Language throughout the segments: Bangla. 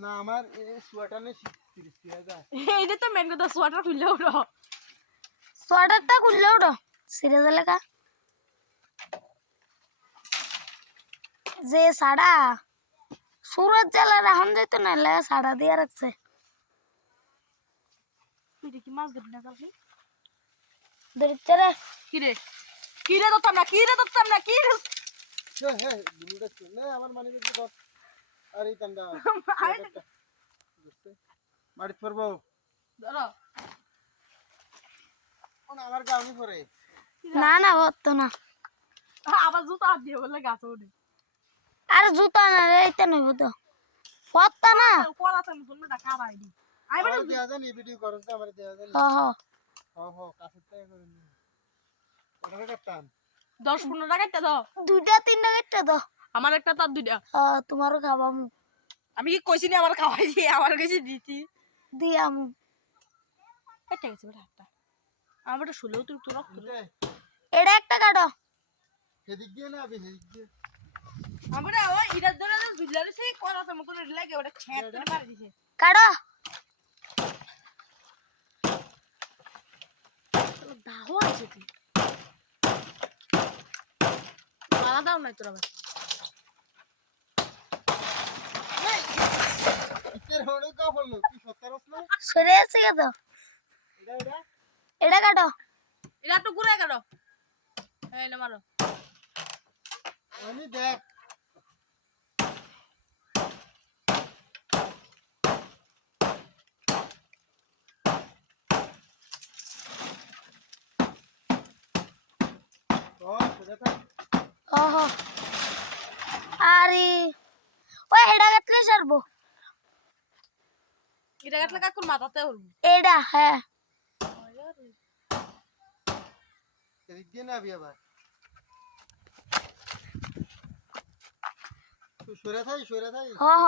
না আমার এই সোয়াটার নে 30,000 এইটা তো মেন কথা সোয়াটার খুললে উঠো সোয়াটারটা খুললে উঠো সিরিয়াস লেখা যে সাড়া সুরত জেলার এখন যেত না লেখা সাড়া দিয়ে রাখছে তুই কি মাছ ধরবি না কালকে ধরছে রে কিরে ধরতাম না কি হে বুলুটা চলে আমার মানে কি কর আরে তান্ডা মারি পড়বো ধরো কোন আমার গাউনি পড়ে না না হতো না আবার জুতা হাত দিয়ে বলে গাছ ওঠে আরে জুতা না রে এটা নইব তো হতো না কলা তুমি শুনবে না কাবাই দি আমার দেয়া জানি ভিডিও করছ আমার দেয়া জানি হ হ কাছে তাই করে নি ওটা করতাম 10-15 টাকা তে দাও দুইটা তিনটা কেটে দাও আমার একটা তার দুইটা তোমারও খাবামু আমি কি কইছি না আমার খাওয়াই দিয়ে আমার কাছে দিতি দিয়ামু এটা গেছে বড় হাতটা আমার তো শুলেও তুই তোর রক্ত এটা একটা কাটো সেদিক দিয়ে না আমি সেদিক দিয়ে আমরা ওই ইরার ধরে ঝুলারেছি কলা তুমি কোন লাগে ওটা ছেঁট করে মারি দিছে কাটো দাও আছে কি মারা দাও নাই তোর আবার ইতের হড়ে কা হলো তুই 17 না সরে আছে কাটো এটা কাটো এটা একটু ঘুরে গেল এই না মারো আমি দেখ ওহো আরে ওই এটা কাটলে সারবো এটা কাটলে কাকুর মাথাতে হলবো এটা হ্যাঁ সেদিক দিয়ে না আবার তুই সরে থাই হ হ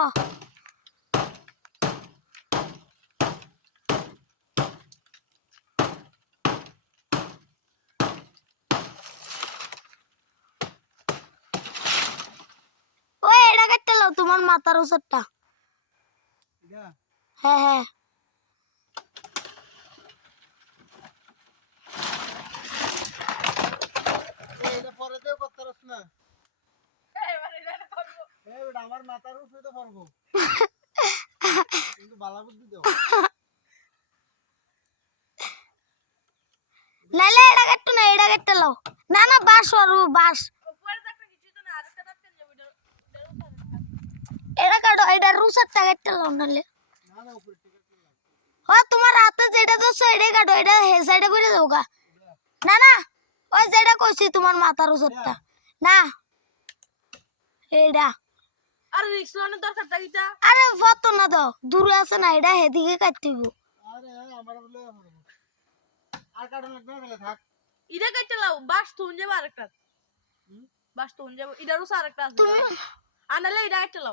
ওই এটা কাটতে লাও তোমার মাথার ওসরটা এটা হ্যাঁ হ্যাঁ এটা পরে দেও করতারস না এই ওটা আমার মাথার উপরে তো পারবো কিন্তু বালা বুদ্ধি দাও নাইলে এটা কাটতো না এটা কাটতে লাও না না বাস ওরু বাস উপরে তো একটা কিছু তো না আরেকটা কাটতে যাবে এটা কাটো এটা রুসারটা কাটতে লাও নালে না না উপরে ঠিক আছে তোমার হাতে যেটা ধরছো এটাই কাটো এটা হে সাইডে করে দাও গা না না ওই যেটা কইছি তোমার মাথার ওসরটা না এটা আর রিক্স লনের দরকারটা কিটা আরে ফটো না দাও দূরে আছে না এটা হেদিকে কাটতিব আরে আমার বলে আর কারণ লাগবে না তাহলে থাক ইটা কাটতে লাও বাস তুন যাবে আরেকটা বাস তুন যাবে ইটারও আরেকটা আছে তুমি আনালে ইটা কাটতে লাও